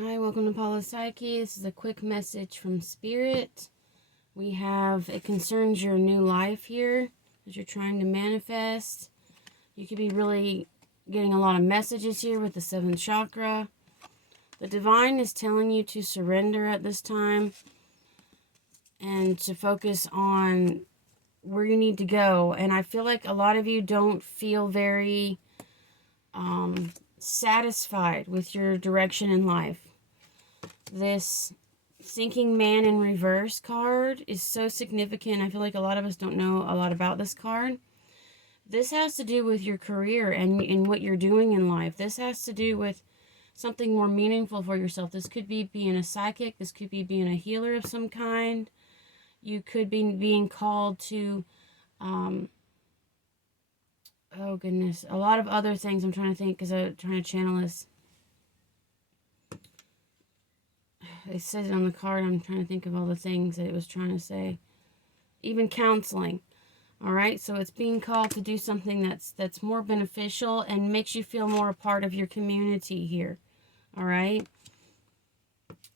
Hi, welcome to Paula Psyche. This is a quick message from Spirit. We have, it concerns your new life here that you're trying to manifest. You could be really getting a lot of messages here with the 7th chakra. The divine is telling you to surrender at this time and to focus on where you need to go. And I feel like a lot of you don't feel very satisfied with your direction in life. This Sinking Man in Reverse card is so significant. I feel like a lot of us don't know a lot about this card. This has to do with your career and what you're doing in life. This has to do with something more meaningful for yourself. This could be being a psychic. This could be being a healer of some kind. You could be being called to, oh goodness, a lot of other things. I'm trying to think because I'm trying to channel this. It says it on the card. I'm trying to think of all the things that it was trying to say. Even counseling. All right, so it's being called to do something that's more beneficial and makes you feel more a part of your community here. All right.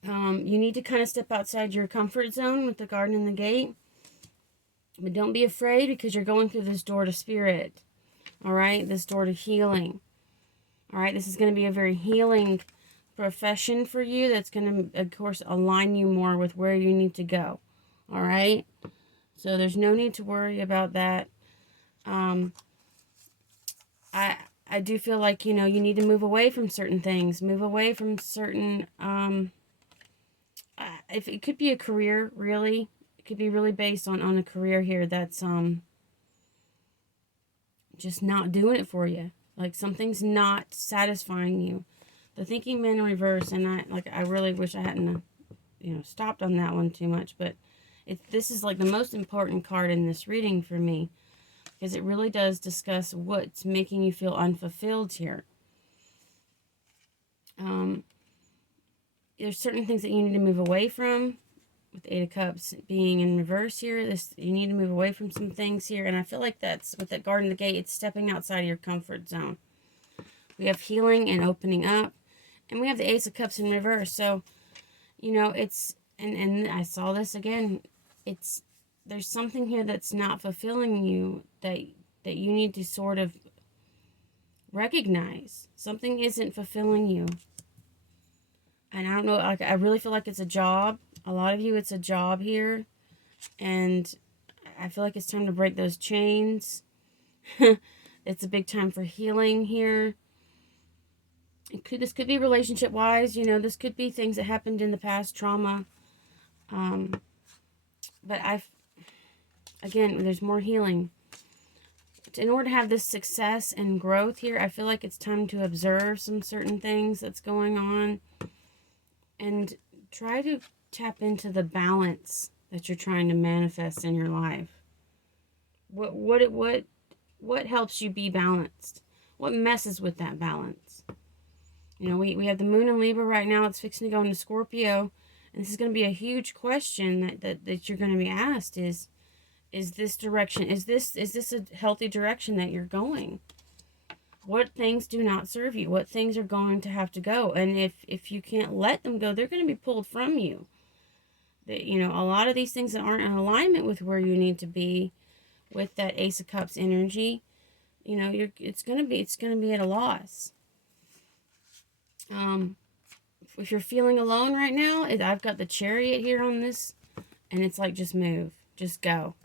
You need to kind of step outside your comfort zone with the garden and the gate. But don't be afraid because you're going through this door to spirit. All right, this door to healing. All right, this is going to be a very healing profession for you that's going to, of course, align you more with where you need to go. All right, so there's no need to worry about that. I do feel like, you need to move away from certain things, move away from certain, if it could be a career, really, it could be really based on a career here that's just not doing it for you. Like something's not satisfying you. The Thinking Man in Reverse, and I really wish I hadn't, stopped on that one too much, but this is like the most important card in this reading for me because it really does discuss what's making you feel unfulfilled here. There's certain things that you need to move away from. With the 8 of Cups being in reverse here, you need to move away from some things here, and I feel like that's with that Garden of the Gate. It's stepping outside of your comfort zone. We have healing and opening up, and we have the Ace of Cups in reverse. So, it's and I saw this again. There's something here that's not fulfilling you that you need to sort of recognize. Something isn't fulfilling you. And I don't know, I really feel like it's a job. A lot of you, it's a job here. And I feel like it's time to break those chains. It's a big time for healing here. This could be relationship-wise. This could be things that happened in the past, trauma. But again, there's more healing. In order to have this success and growth here, I feel like it's time to observe some certain things that's going on. And try to tap into the balance that you're trying to manifest in your life. What helps you be balanced? What messes with that balance? We have the moon in Libra right now. It's fixing to go into Scorpio. And this is going to be a huge question that you're going to be asked is this direction, is this a healthy direction that you're going? What things do not serve you? What things are going to have to go? And if you can't let them go, they're going to be pulled from you. A lot of these things that aren't in alignment with where you need to be with that Ace of Cups energy, it's going to be at a loss. If you're feeling alone right now, I've got the Chariot here on this, and it's like, just move, just go.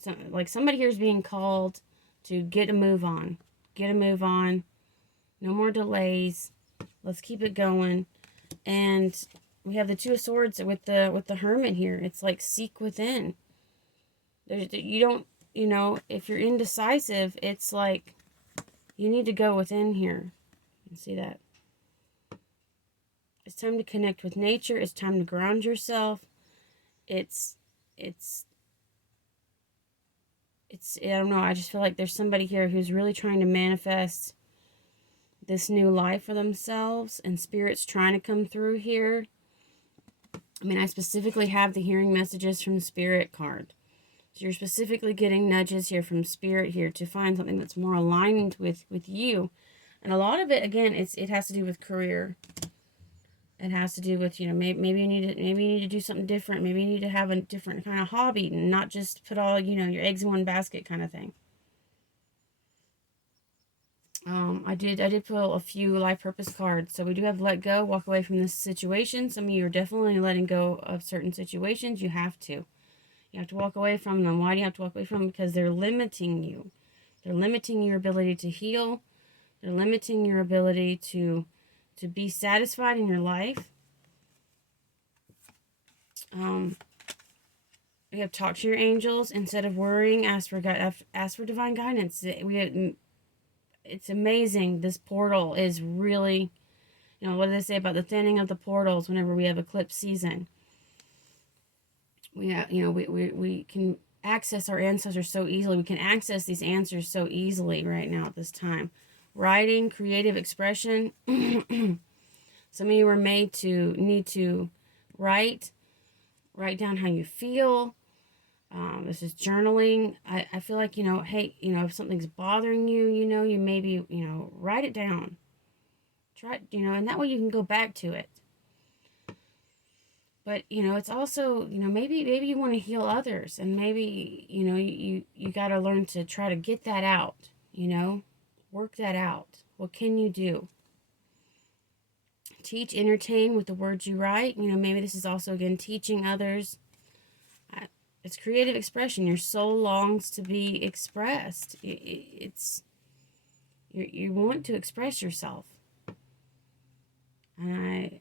So, like somebody here is being called to get a move on. Get a move on. No more delays. Let's keep it going. And we have the Two of Swords with the Hermit here. It's like seek within. You don't, if you're indecisive, it's like you need to go within here. You can see that. It's time to connect with nature. It's time to ground yourself. It's I don't know, I just feel like there's somebody here who's really trying to manifest this new life for themselves, and Spirit's trying to come through here. I mean, I specifically have the hearing messages from the Spirit card. So you're specifically getting nudges here from Spirit here to find something that's more aligned with you. And a lot of it, again, it has to do with career. It has to do with, maybe you need to do something different. Maybe you need to have a different kind of hobby and not just put all, your eggs in one basket kind of thing. I did pull a few life purpose cards. So we do have let go, walk away from this situation. Some of you are definitely letting go of certain situations. You have to. You have to walk away from them. Why do you have to walk away from them? Because they're limiting you. They're limiting your ability to heal. They're limiting your ability to be satisfied in your life. We have talk to your angels instead of worrying. Ask for divine guidance. It's amazing. This portal is really, what do they say about the thinning of the portals whenever we have eclipse season? We have, we can access our ancestors so easily. We can access these answers so easily right now at this time. Writing, creative expression. Some of you are made to need to write down how you feel. This is journaling. I feel like, hey, if something's bothering you, you maybe, write it down. Try, and that way you can go back to it. But, it's also, maybe you want to heal others, and maybe, you got to learn to try to get that out, work that out. What can you do? Teach, entertain with the words you write. Maybe this is also, again, teaching others. It's creative expression. Your soul longs to be expressed. It's you want to express yourself. And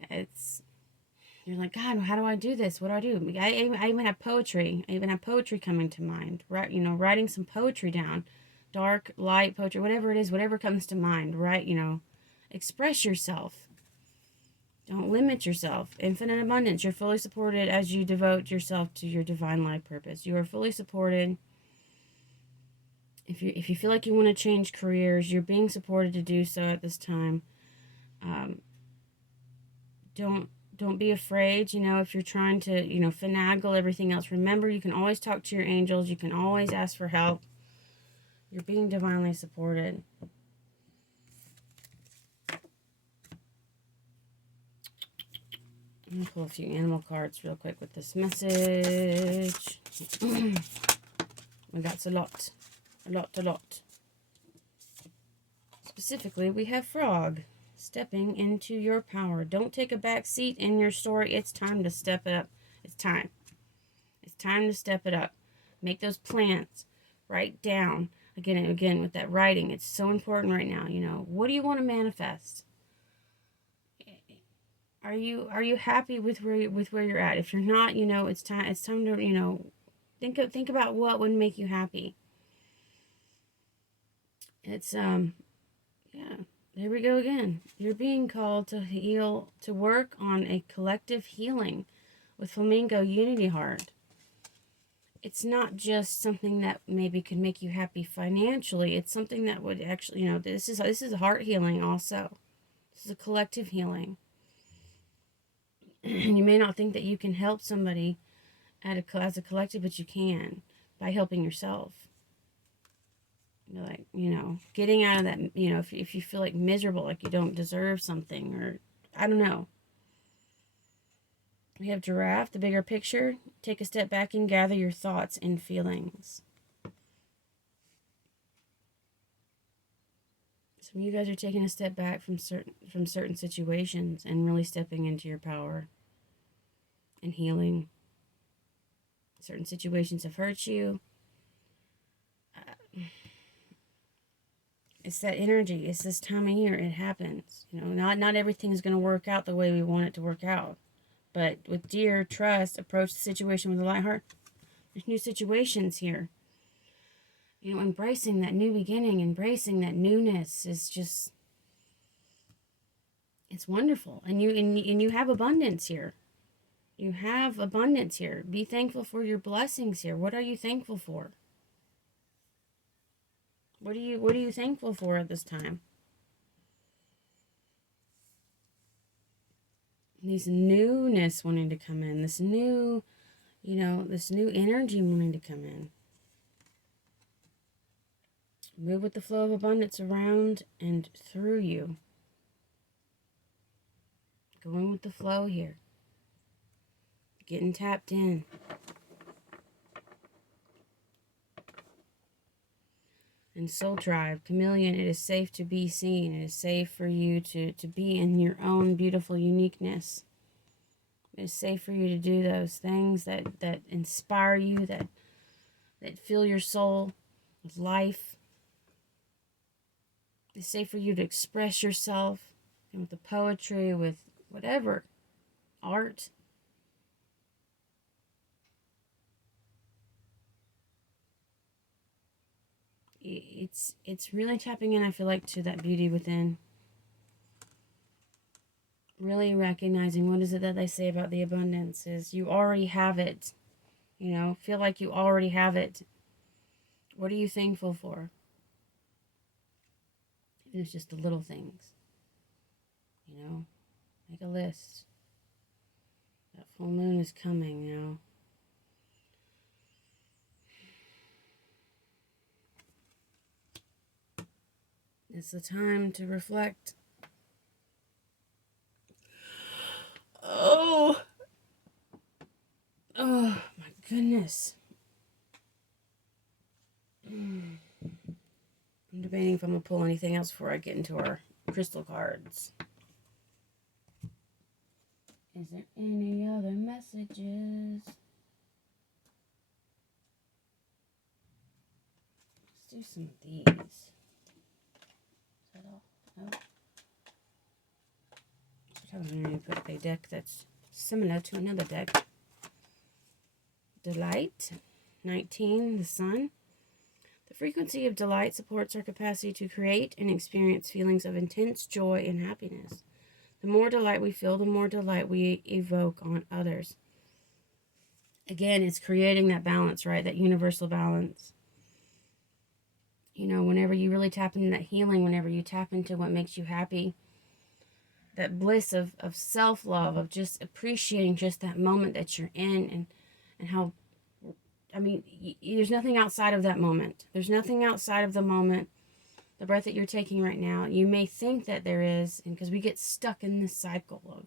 you're like, God, how do I do this? What do I do? I even have poetry. I even have poetry coming to mind. Right, writing some poetry down, dark, light poetry, whatever it is, whatever comes to mind. Right, express yourself. Don't limit yourself. Infinite abundance. You're fully supported as you devote yourself to your divine life purpose. You are fully supported. If you feel like you want to change careers, you're being supported to do so at this time. Don't be afraid. If you're trying to finagle everything else, remember you can always talk to your angels. You can always ask for help. You're being divinely supported. I'm going to pull a few animal cards real quick with this message. We got a lot. A lot. Specifically, we have frog. Stepping into your power. Don't take a back seat in your story. It's time to step it up. It's time. It's time to step it up. Make those plans. Write down. Again and again with that writing. It's so important right now. What do you want to manifest? Are you happy with where you're at? If you're not, it's time to, think about what would make you happy. It's yeah, there we go again. You're being called to heal, to work on a collective healing with Flamingo Unity Heart. It's not just something that maybe could make you happy financially. It's something that would actually, this is heart healing also. This is a collective healing. You may not think that you can help somebody as a collective, but you can by helping yourself. Like, getting out of that, if you feel like miserable, like you don't deserve something, or I don't know. We have giraffe, the bigger picture. Take a step back and gather your thoughts and feelings. Some of you guys are taking a step back from certain situations and really stepping into your power and healing. Certain situations have hurt you. It's that energy. It's this time of year. It happens. Not everything is going to work out the way we want it to work out. But with dear trust, approach the situation with a light heart. There's new situations here. Embracing that new beginning, embracing that newness is just, it's wonderful. And you have abundance here. You have abundance here. Be thankful for your blessings here. What are you thankful for? What are you thankful for at this time? These newness wanting to come in. This new, this new energy wanting to come in. Move with the flow of abundance around and through you. Going with the flow here. Getting tapped in. And Soul Tribe, Chameleon, it is safe to be seen. It is safe for you to be in your own beautiful uniqueness. It is safe for you to do those things that inspire you, that fill your soul with life. It's safe for you to express yourself, and with the poetry, with whatever, art. It's really tapping in, I feel like, to that beauty within. Really recognizing, what is it that they say about the abundance, is you already have it. You know, feel like you already have it. What are you thankful for? Even if it's just the little things. You know, make a list. That full moon is coming, you know. It's the time to reflect. Oh my goodness. I'm debating if I'm going to pull anything else before I get into our crystal cards. Is there any other messages? Let's do some of these. Is that all? No? I'm going to put a deck that's similar to another deck. Delight. 19, the sun. The frequency of delight supports our capacity to create and experience feelings of intense joy and happiness. The more delight we feel, the more delight we evoke on others. Again, it's creating that balance, right? That universal balance. You know, whenever you really tap into that healing, whenever you tap into what makes you happy, that bliss of self-love, of just appreciating just that moment that you're in, and how, I mean, there's nothing outside of that moment. There's nothing outside of the moment, the breath that you're taking right now. You may think that there is, and because we get stuck in this cycle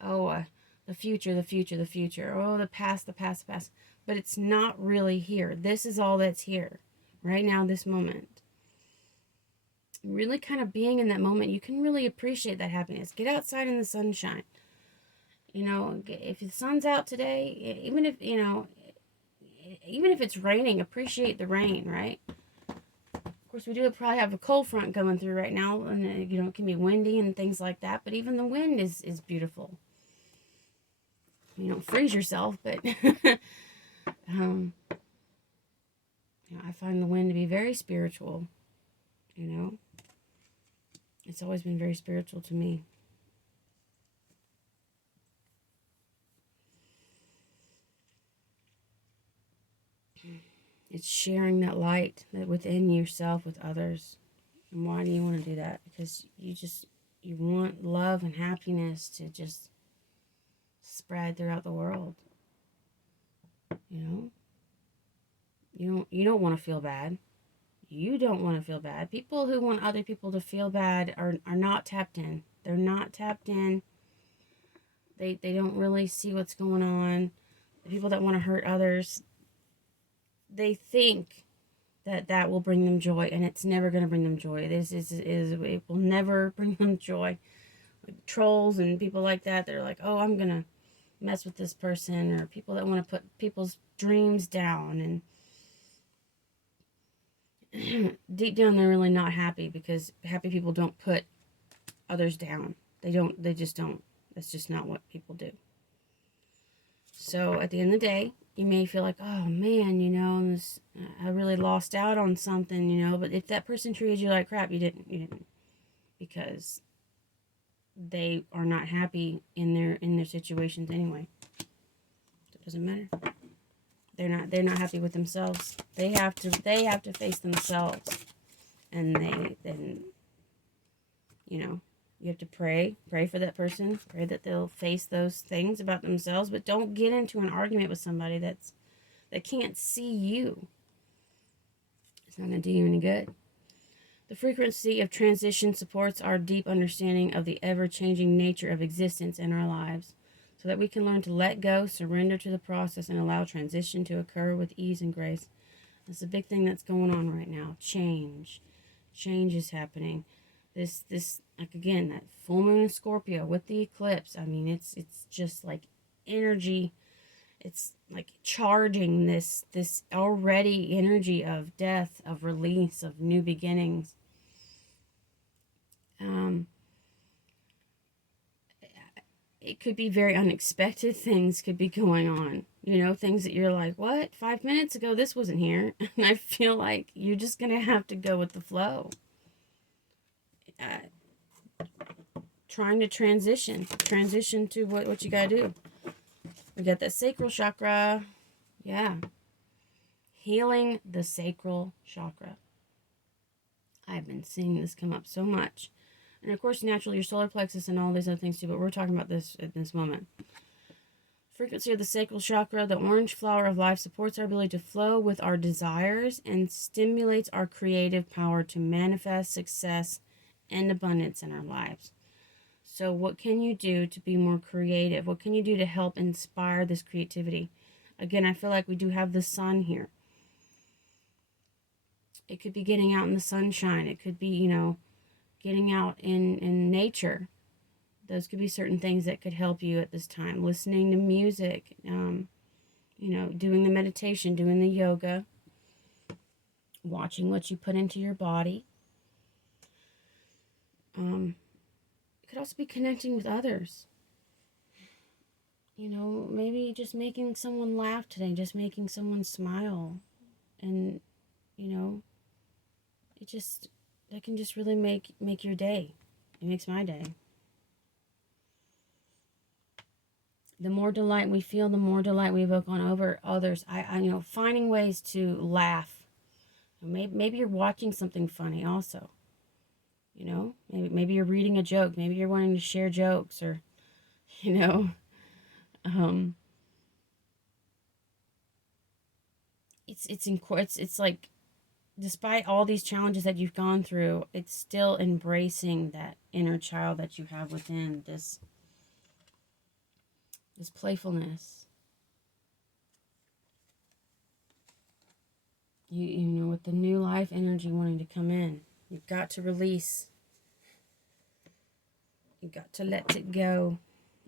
of, the future, the future, the future. Oh, the past, the past, the past. But it's not really here. This is all that's here, right now, this moment. Really kind of being in that moment, you can really appreciate that happiness. Get outside in the sunshine. You know, if the sun's out today, even if, you know, even if it's raining, appreciate the rain, right? Of course, we do probably have a cold front coming through right now, and, you know, it can be windy and things like that, but even the wind is beautiful. You don't freeze yourself, but, you know, I find the wind to be very spiritual, you know. It's always been very spiritual to me. It's sharing that light that within yourself with others. And why do you want to do that? Because you want love and happiness to just spread throughout the world. You know, you don't want to feel bad. You don't want to feel bad. People who want other people to feel bad are not tapped in. They're not tapped in. They don't really see what's going on. The people that want to hurt others, they think that will bring them joy, and it's never going to bring them joy. It will never bring them joy. Like trolls and people like that, they're like, oh, I'm going to mess with this person, or people that want to put people's dreams down, and deep down they're really not happy, because happy people don't put others down. They just don't. That's just not what people do. So at the end of the day, you may feel like, oh man, you know, I really lost out on something, you know, but if that person treated you like crap, you didn't, because they are not happy in their situations anyway. It doesn't matter. They're not happy with themselves. They have to face themselves, and then you know, you have to pray for that person, pray that they'll face those things about themselves, but don't get into an argument with somebody that can't see you. It's not going to do you any good. The frequency of transition supports our deep understanding of the ever-changing nature of existence in our lives, so that we can learn to let go, surrender to the process, and allow transition to occur with ease and grace. That's a big thing that's going on right now. Change. Change is happening. This like again, that full moon in Scorpio with the eclipse. I mean, it's just like energy. It's like charging this already energy of death, of release, of new beginnings. It could be very unexpected things could be going on. You know, things that you're like, what? 5 minutes ago, this wasn't here. And I feel like you're just going to have to go with the flow. Trying to transition to what you got to do. We got that sacral chakra. Yeah. Healing the sacral chakra. I've been seeing this come up so much. And of course, naturally, your solar plexus and all these other things too, but we're talking about this at this moment. Frequency of the sacral chakra, the orange flower of life, supports our ability to flow with our desires and stimulates our creative power to manifest success and abundance in our lives. So what can you do to be more creative? What can you do to help inspire this creativity? Again, I feel like we do have the sun here. It could be getting out in the sunshine. It could be, you know, getting out in nature. Those could be certain things that could help you at this time. Listening to music, you know, doing the meditation, doing the yoga, watching what you put into your body. It could also be connecting with others. You know, maybe just making someone laugh today, just making someone smile. And, you know, that can just really make your day. It makes my day. The more delight we feel, the more delight we evoke on over others. I you know, finding ways to laugh. Maybe you're watching something funny also. You know, maybe you're reading a joke. Maybe you're wanting to share jokes, or, you know, it's like, despite all these challenges that you've gone through, it's still embracing that inner child that you have within, this playfulness. You know, with the new life energy wanting to come in, you've got to release. You've got to let it go.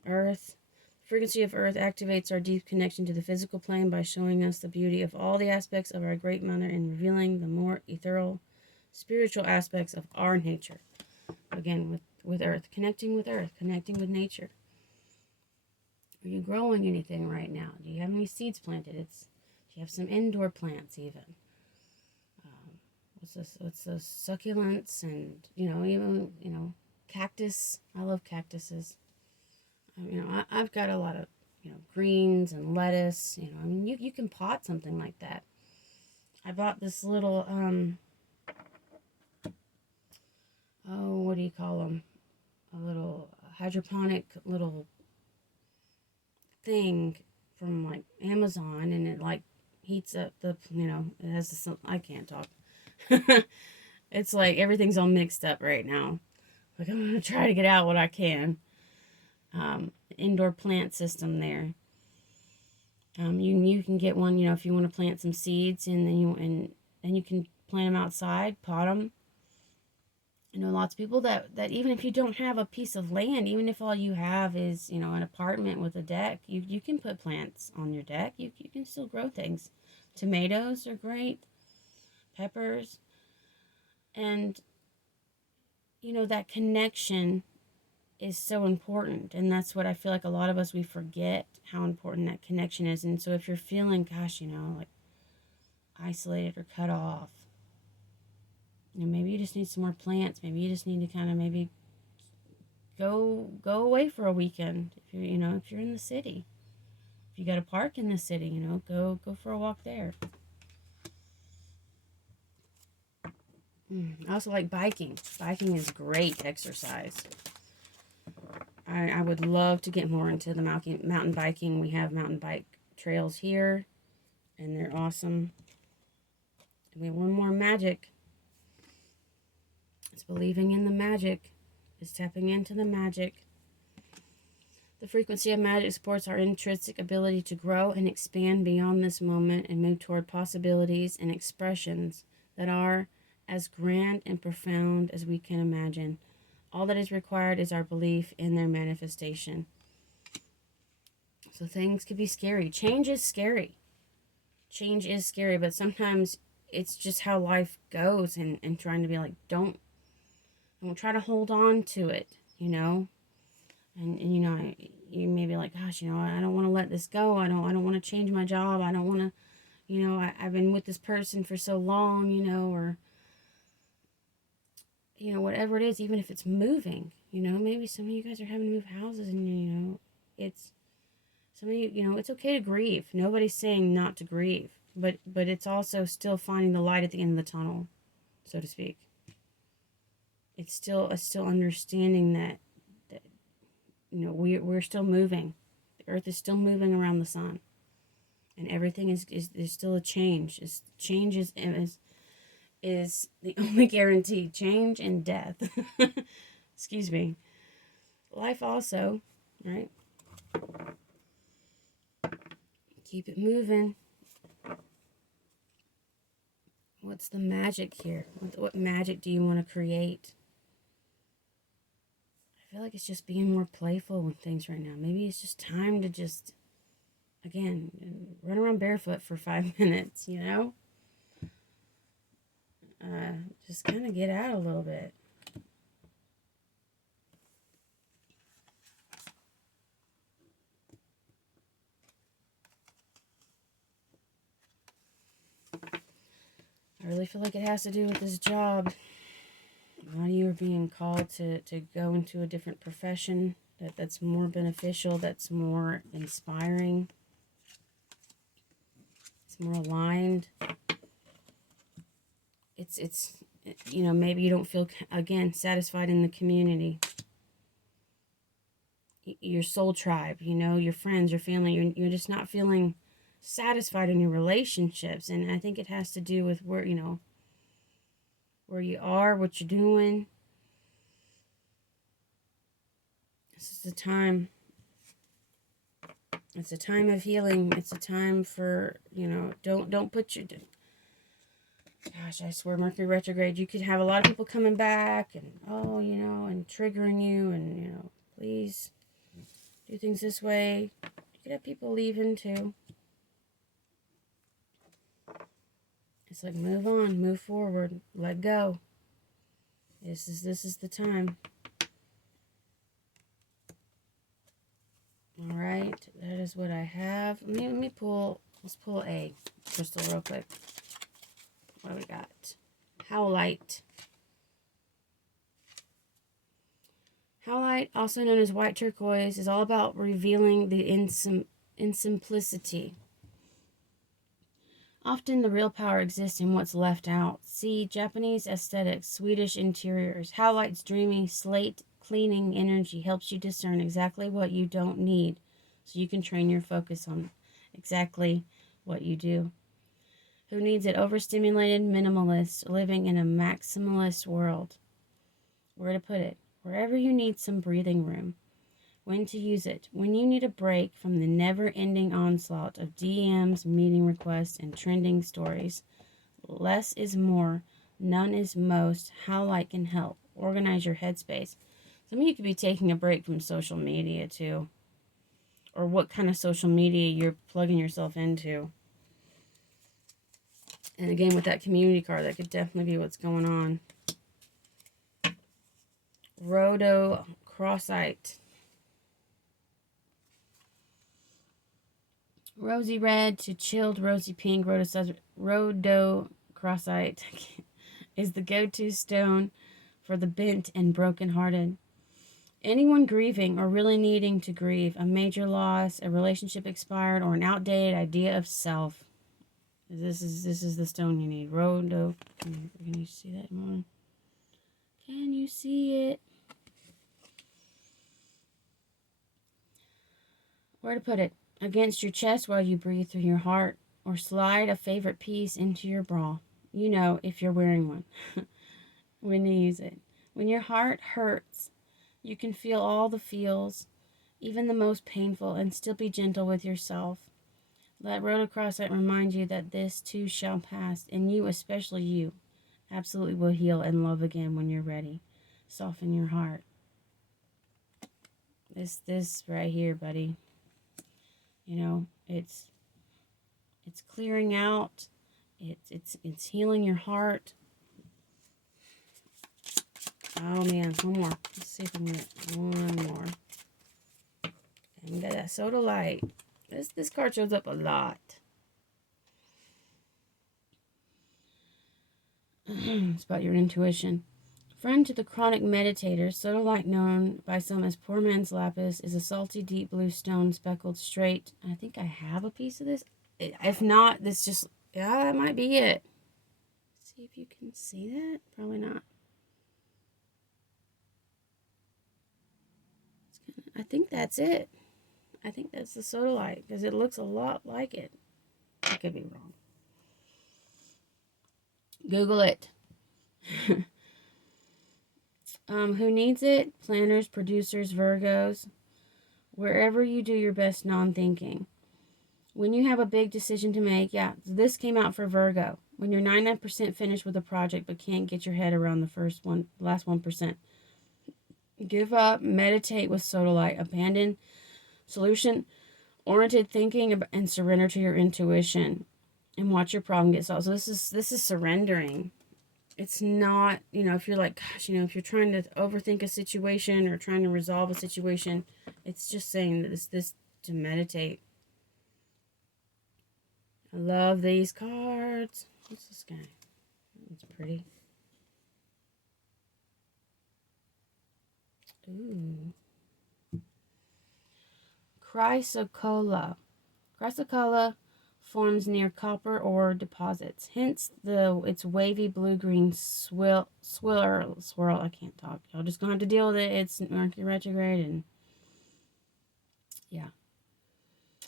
Earth. The frequency of Earth activates our deep connection to the physical plane by showing us the beauty of all the aspects of our Great Mother and revealing the more ethereal, spiritual aspects of our nature. Again, with Earth. Connecting with Earth. Connecting with nature. Are you growing anything right now? Do you have any seeds planted? Do you have some indoor plants even? What's those succulents, and, you know, even, you know, cactus. I love cactuses. You know, I've got a lot of, you know, greens and lettuce. You know, I mean, you can pot something like that. I bought this little what do you call them? A little hydroponic little thing from like Amazon, and it like heats up the, you know, it has this, I can't talk. It's like everything's all mixed up right now. Like, I'm gonna try to get out what I can. Indoor plant system there. You can get one, you know, if you want to plant some seeds, and then you can plant them outside, pot them. I know lots of people that even if you don't have a piece of land, even if all you have is, you know, an apartment with a deck, you can put plants on your deck. You can still grow things. Tomatoes are great. Peppers. And, you know, that connection is so important. And that's what I feel like a lot of us, we forget how important that connection is. And so if you're feeling, gosh, you know, like isolated or cut off, you know, maybe you just need some more plants. Maybe you just need to kind of maybe go away for a weekend. If you're, you know, if you're in the city, if you got a park in the city, you know, go for a walk there. I also like biking. Biking is great exercise. I would love to get more into the mountain biking. We have mountain bike trails here, and they're awesome. We have one more magic. It's believing in the magic. It's tapping into the magic. The frequency of magic supports our intrinsic ability to grow and expand beyond this moment and move toward possibilities and expressions that are as grand and profound as we can imagine. All that is required is our belief in their manifestation. So things can be scary. Change is scary. Change is scary, but sometimes it's just how life goes, and trying to be like, don't try to hold on to it, you know? And you know, you may be like, gosh, you know, I don't want to let this go. I don't want to change my job. I don't want to, you know, I've been with this person for so long, you know, or, you know, whatever it is, even if it's moving, you know, maybe some of you guys are having to move houses, and, you know, it's, some of you, you know, it's okay to grieve. Nobody's saying not to grieve, but it's also still finding the light at the end of the tunnel, so to speak. It's still understanding that you know, we're still moving. The earth is still moving around the sun, and everything is still a change. Change is the only guarantee. Change and death. Excuse me. Life also, right? Keep it moving. What's the magic here? What magic do you want to create? I feel like it's just being more playful with things right now. Maybe it's just time to just, again, run around barefoot for 5 minutes, you know? Just kind of get out a little bit. I really feel like it has to do with this job. A lot of you are being called to go into a different profession that's more beneficial, that's more inspiring, it's more aligned. It's you know, maybe you don't feel, again, satisfied in the community, your soul tribe, you know, your friends, your family. You're just not feeling satisfied in your relationships, and I think it has to do with where, you know, where you are, what you're doing. This is the time. It's a time of healing. It's a time for, you know, don't put your, gosh, I swear, Mercury retrograde, you could have a lot of people coming back and, oh, you know, and triggering you, and, you know, please do things this way. You could have people leaving too. It's like, move on, move forward, let go. This is the time. All right, that is what I have. Let me pull, let's pull a crystal real quick. What do we got? Howlite. Howlite, also known as white turquoise, is all about revealing the in simplicity. Often the real power exists in what's left out. See Japanese aesthetics, Swedish interiors. Howlite's dreamy, slate cleaning energy helps you discern exactly what you don't need, so you can train your focus on exactly what you do. Who needs it? Overstimulated minimalist living in a maximalist world. Where to put it? Wherever you need some breathing room. When to use it. When you need a break from the never-ending onslaught of DMs, meeting requests, and trending stories. Less is more. None is most. Howlite can help. Organize your headspace. Some of you could be taking a break from social media too. Or what kind of social media you're plugging yourself into. And again, with that community card, that could definitely be what's going on. Rhodochrosite. Rosy red to chilled rosy pink. Rhodochrosite is the go-to stone for the bent and broken-hearted. Anyone grieving or really needing to grieve a major loss, a relationship expired, or an outdated idea of self. This is the stone you need. Can you see that more? Can you see it? Where to put it? Against your chest while you breathe through your heart, or slide a favorite piece into your bra. You know, if you're wearing one, when to use it. When your heart hurts, you can feel all the feels, even the most painful, and still be gentle with yourself. Let Rhodocrosite remind you that this too shall pass, and you, especially you, absolutely will heal and love again when you're ready. Soften your heart. This right here, buddy. You know, it's clearing out. It's healing your heart. Oh man, one more. Let's see if we can get one more. And we got that Sodalite. This card shows up a lot. It's about your intuition. Friend to the chronic meditator, Sodalite, known by some as poor man's lapis, is a salty, deep blue stone speckled straight. I think I have a piece of this. If not, this just, yeah, that might be it. Let's see if you can see that. Probably not. I think that's it. I think that's the Sodalite because it looks a lot like it. I could be wrong. Google it. Who needs it? Planners, producers, Virgos. Wherever you do your best non-thinking. When you have a big decision to make, yeah, this came out for Virgo. When you're 99% finished with a project but can't get your head around the last 1%. Give up, meditate with Sodalite, abandon solution-oriented thinking, and surrender to your intuition, and watch your problem get solved. So this is surrendering. It's not, if you're like, gosh, if you're trying to overthink a situation or trying to resolve a situation, it's just saying that this to meditate. I love these cards. What's this guy? It's pretty. Ooh. Chrysocolla. Chrysocolla forms near copper ore deposits. Hence its wavy blue-green swirl. I can't talk. Y'all just gonna have to deal with it. It's Mercury retrograde and yeah.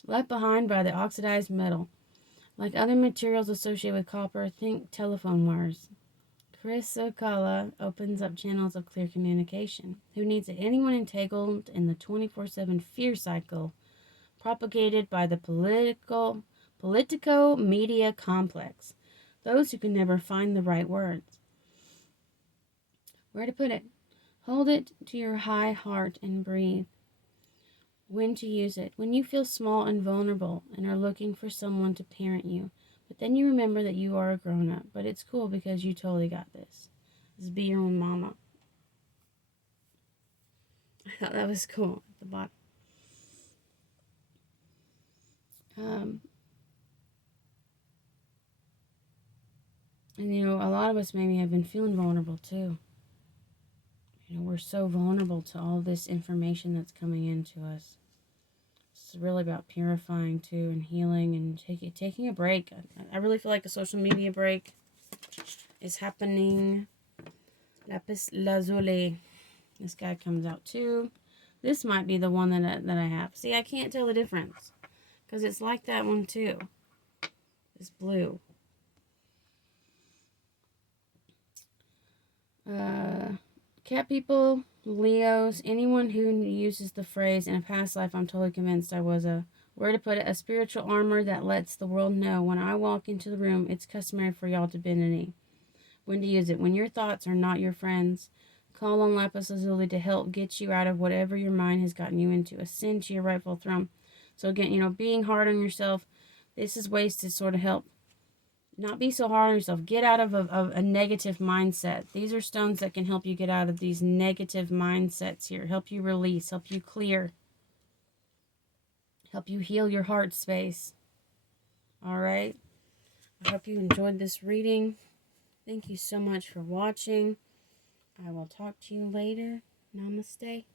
Left behind by the oxidized metal. Like other materials associated with copper, think telephone wires. Chrysocolla opens up channels of clear communication. Who needs it? Anyone entangled in the 24/7 fear cycle propagated by the politico-media complex. Those who can never find the right words. Where to put it? Hold it to your high heart and breathe. When to use it? When you feel small and vulnerable and are looking for someone to parent you. But then you remember that you are a grown-up. But it's cool because you totally got this. Just be your own mama. I thought that was cool at the bottom. And a lot of us maybe have been feeling vulnerable too. We're so vulnerable to all this information that's coming into us. It's really about purifying too and healing and taking a break. I really feel like a social media break is happening. Lapis Lazuli. This guy comes out too. This might be the one that I have. See, I can't tell the difference because it's like that one too. It's blue. Cat people, Leos, anyone who uses the phrase, in a past life I'm totally convinced I was where to put it, a spiritual armor that lets the world know when I walk into the room, it's customary for y'all to bend a knee. When to use it. When your thoughts are not your friends, call on Lapis Lazuli to help get you out of whatever your mind has gotten you into. Ascend to your rightful throne. So again, being hard on yourself, this is ways to sort of help not be so hard on yourself. Get out of a negative mindset. These are stones that can help you get out of these negative mindsets here. Help you release. Help you clear. Help you heal your heart space. All right. I hope you enjoyed this reading. Thank you so much for watching. I will talk to you later. Namaste.